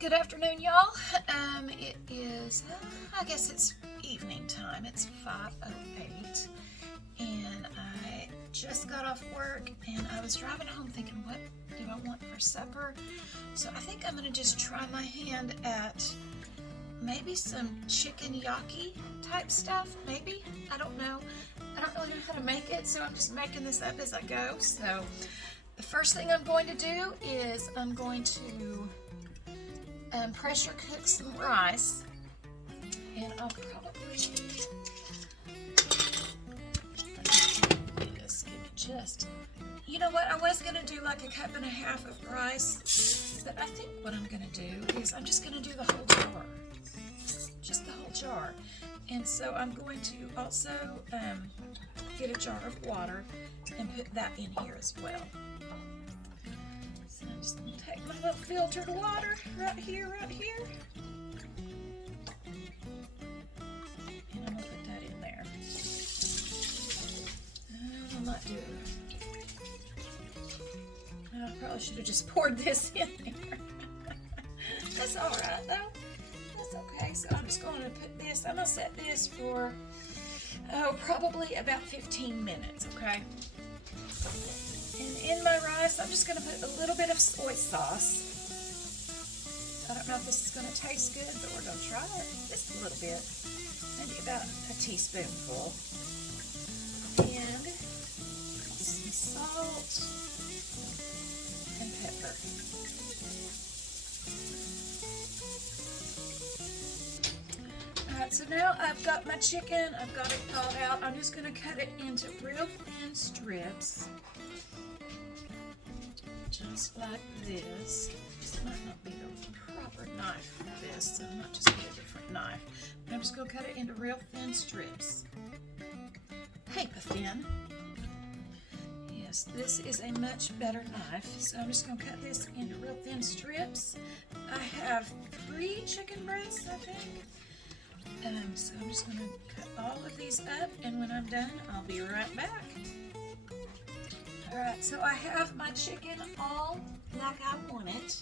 Good afternoon, y'all. It is, I guess it's evening time. It's 5:08, and I just got off work, and I was driving home thinking, what do I want for supper? So I think I'm going to just try my hand at maybe some chicken yaki type stuff, maybe. I don't know. I don't really know how to make it, so I'm just making this up as I go. So the first thing I'm going to do is I'm going to pressure cook some rice, and I'll probably just, you know what, I was going to do like 1.5 cups of rice, but I think what I'm going to do is I'm just going to do the whole jar, just the whole jar. And so I'm going to also get a jar of water and put that in here as well. So I'm just going to take my little filtered water right here. And I'm going to put that in there. I might do it. I probably should have just poured this in there. That's alright though. That's okay. So I'm just going to put this, I'm going to set this for, probably about 15 minutes, okay? And in my rice, I'm just going to put a little bit of soy sauce. I don't know if this is going to taste good, but we're going to try it just a little bit. Maybe about a teaspoonful. And some salt and pepper. Alright, so now I've got my chicken. I've got it thawed out. I'm just going to cut it into real thin strips. Just like this. This might not be the proper knife for this, so I might just get a different knife. But I'm just going to cut it into real thin strips. Paper thin. Yes, this is a much better knife. So I'm just going to cut this into real thin strips. I have 3 chicken breasts, I think. So I'm just going to cut all of these up, and when I'm done, I'll be right back. Alright, so I have my chicken all like I want it.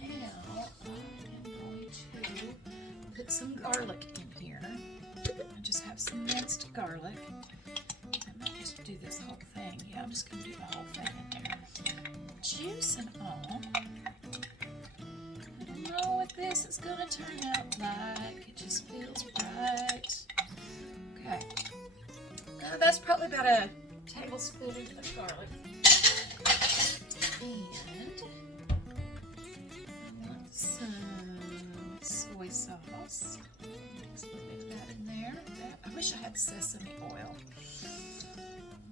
Now I'm going to put some garlic in here. I just have some minced garlic. I might just do this whole thing. Yeah, I'm just going to do the whole thing in there. Juice and all. I don't know what this is going to turn out like. It just feels right. Okay. That's probably about a tablespoon of garlic. And I want some soy sauce. Mix a little bit of that in there. I wish I had sesame oil.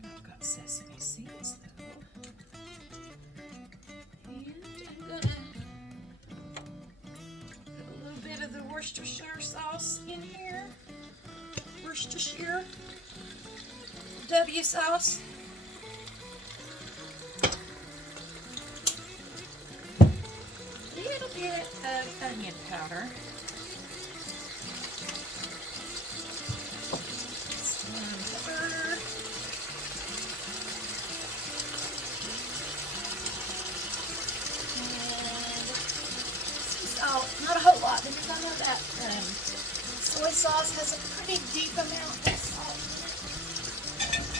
I've got sesame seeds though. And I'm gonna put a little bit of the Worcestershire sauce in here. Worcestershire W sauce. A little bit of onion powder. Some butter. And some salt. Not a whole lot because I know that soy sauce has a pretty deep amount of salt in it.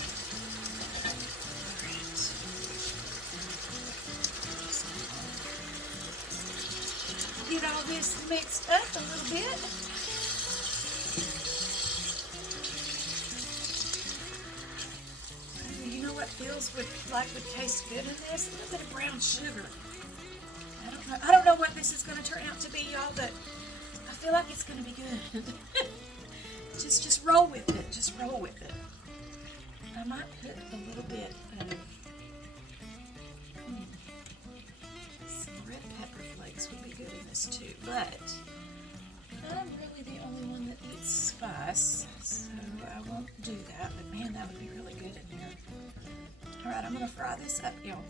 Get all this mixed up a little bit. You know what would taste good in this? A little bit of brown sugar. I don't know what this is going to turn out to be, y'all, but I feel like it's going to be good. just roll with it. Just roll with it. I might put a little bit of some red pepper flakes would be good in this too, but I'm really the only one that eats spice, so I won't do that, but man, that would be really good in here. Alright, I'm going to fry this up, y'all.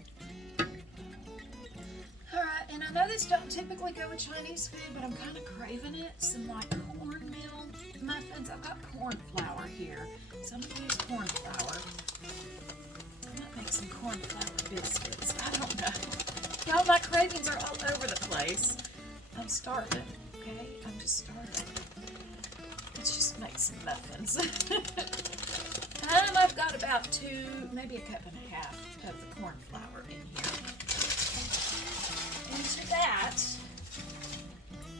Alright, and I know this don't typically go with Chinese food, but I'm kind of craving it. Some like cornmeal muffins. I've got corn flour here, so I'm going to use corn flour. I might make some corn flour biscuits. I don't know. Y'all, my cravings are all over the place. I'm starving, okay? I'm just starving. Let's just make some muffins. I've got about maybe a cup and a half of the corn flour in here. Into that,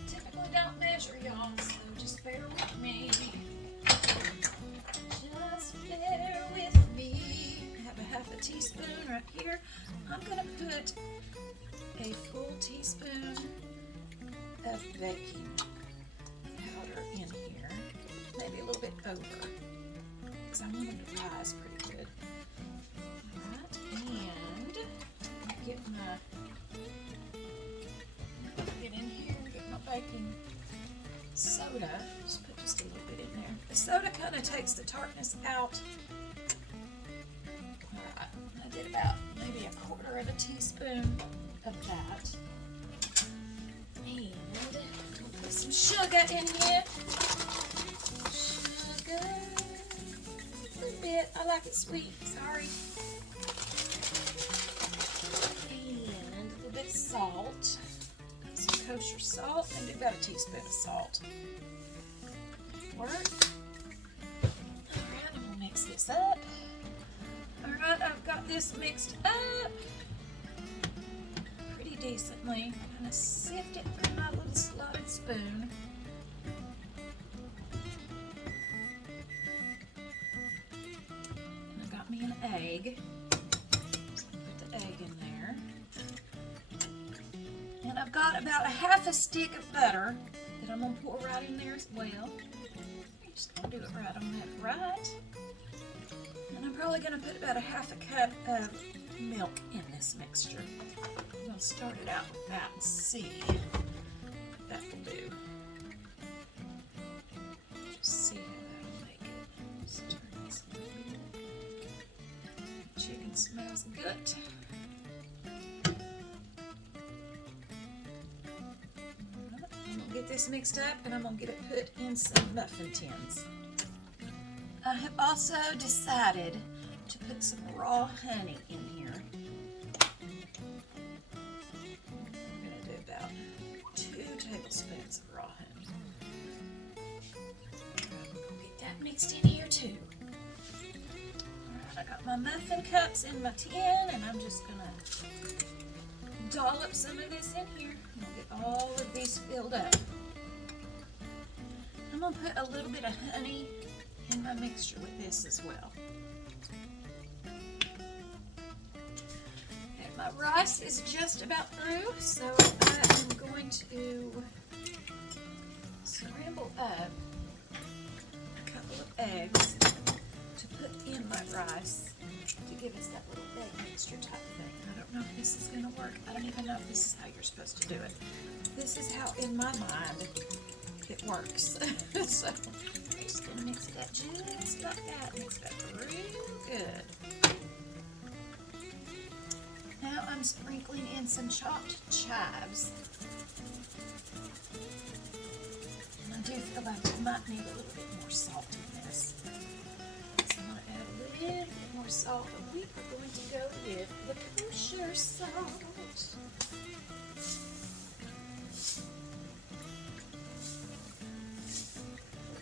typically don't measure, y'all, so just bear with me. Just bear with me. I have a half a teaspoon right here. I'm gonna put a full teaspoon of baking powder in here, maybe a little bit over, because I want them to rise pretty good. Alright, and get in here and get my baking soda. Just put just a little bit in there. The soda kind of takes the tartness out. Alright, I did about maybe a quarter of a teaspoon of that. And we'll put some sugar in here. Sugar. A little bit. I like it sweet. Sorry. And a little bit of salt. Some kosher salt. Maybe about a teaspoon of salt. Work. Alright, I'm going to mix this up. Alright, I've got this mixed up pretty decently. I'm going to sift it through my little slotted spoon. And I've got me an egg. So I'll put the egg in there. And I've got about a half a stick of butter that I'm going to pour right in there as well. I'm just going to do it right on that right. And I'm probably going to put about a half a cup of milk in this mixture. I'm going to start it out with that and see if that will do. Just see how that'll make it. Just turn this a little bit. Chicken smells good. I'm going to get this mixed up and I'm going to get it put in some muffin tins. I have also decided to put some raw honey in here. I'm going to do about 2 tablespoons of raw honey. I'm going to get that mixed in here too. Alright, I got my muffin cups in my tin and I'm just going to dollop some of this in here. I'm going to get all of these filled up. I'm going to put a little bit of honey in my mixture with this as well. And my rice is just about through, so I am going to scramble up a couple of eggs to put in my rice to give us that little egg mixture type thing. I don't know if this is going to work. I don't even know if this is how you're supposed to do it. This is how, in my mind, it works. So I'm just going to mix it up just like that. Mix it up real good. Now I'm sprinkling in some chopped chives. And I do feel like I might need a little bit more salt in this. So I'm going to add a little bit more salt, but we are going to go with the kosher salt.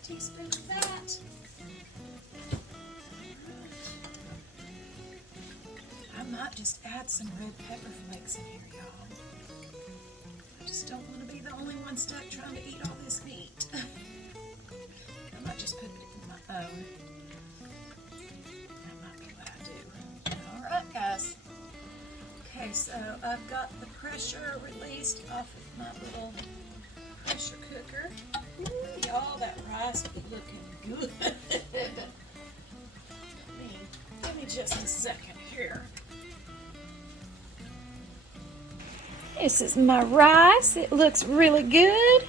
Teaspoon of that. I might just add some red pepper flakes in here, y'all. I just don't want to be the only one stuck trying to eat all this meat. I might just put it in my own. That might be what I do. Alright, guys. Okay, so I've got the pressure released off of my little pressure cooker. Ooh, y'all, that rice be looking good. Give me just a second here. This is my rice. It looks really good.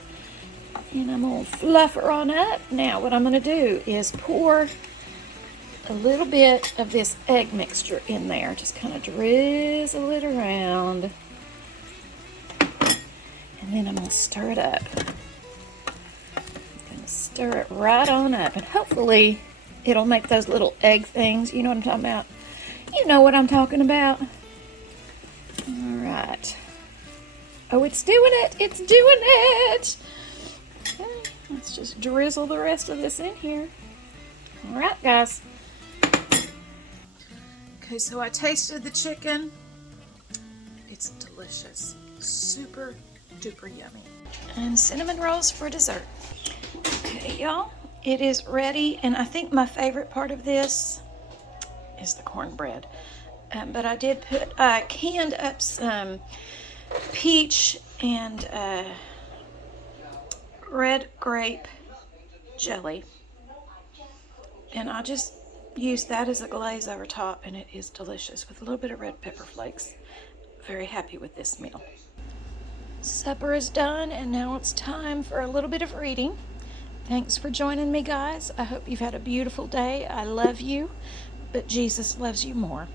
And I'm going to fluff her on up. Now what I'm going to do is pour a little bit of this egg mixture in there. Just kind of drizzle it around. And then I'm going to stir it up. Stir it right on up, and hopefully it'll make those little egg things. You know what I'm talking about? You know what I'm talking about. All right. Oh, it's doing it. It's doing it. Okay, let's just drizzle the rest of this in here. All right, guys. Okay, so I tasted the chicken. It's delicious. Super duper yummy. And cinnamon rolls for dessert. Okay, y'all. It is ready, and I think my favorite part of this is the cornbread. But I did put canned up some peach and red grape jelly, and I just used that as a glaze over top, and it is delicious with a little bit of red pepper flakes. Very happy with this meal. Supper is done, and now it's time for a little bit of reading. Thanks for joining me, guys. I hope you've had a beautiful day. I love you, but Jesus loves you more.